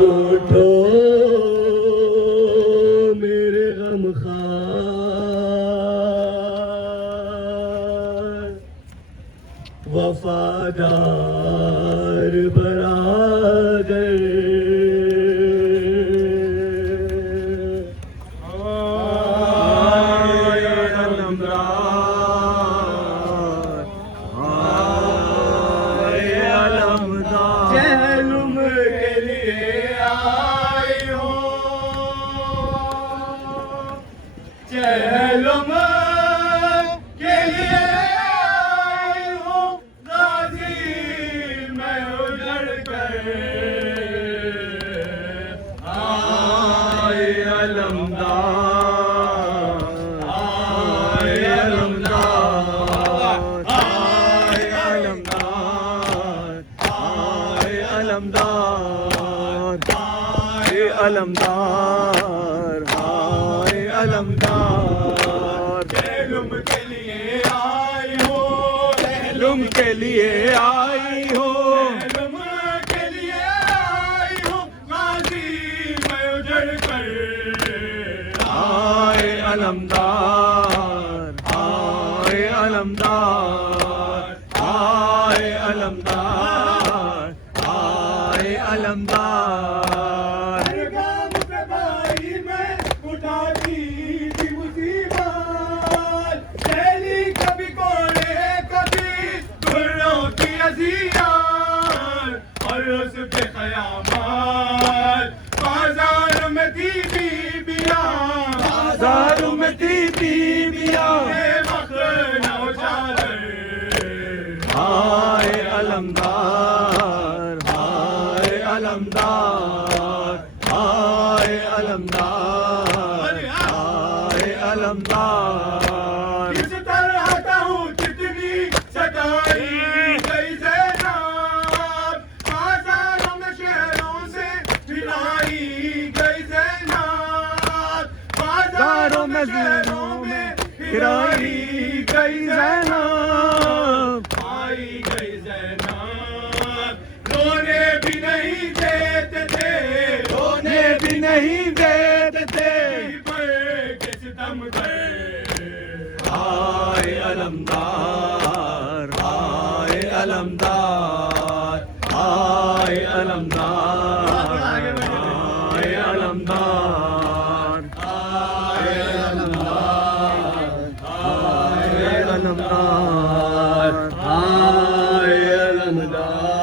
उठो मेरे गमखार वफादार बरादर चहलम के लिए आई हूँ गाजी मैं उजड़ कर आए अलमदार आए अलमदार आए अलमदार आए अलमदार आए अलमदार आए अलमदार चहलुम के लिए आई हो चहलुम के लिए आई हो चहलुम के लिए आई हो गाजी मैं उजड़ कर आए अलमदार आए अलमदार आए अलमदार आए अलमदार उस पे क़यामत बाजार में थी बीबियां बाजार में थी बीबियां हाय अलमदार हाय अलमदार हाय अलमदार हाय अलमदार किस तरह कहूँ कितनी सताई गई नज़रों में फिराई गई ज़ैनब आई गई ज़ैनब रोने भी नहीं देते थे रोने भी नहीं देते थे पर किस दम कर आए अलमदार आए अलमदार आए अलमदार आए अलमदार अलमदार आए अलमदार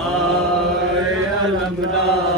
आए अलमदार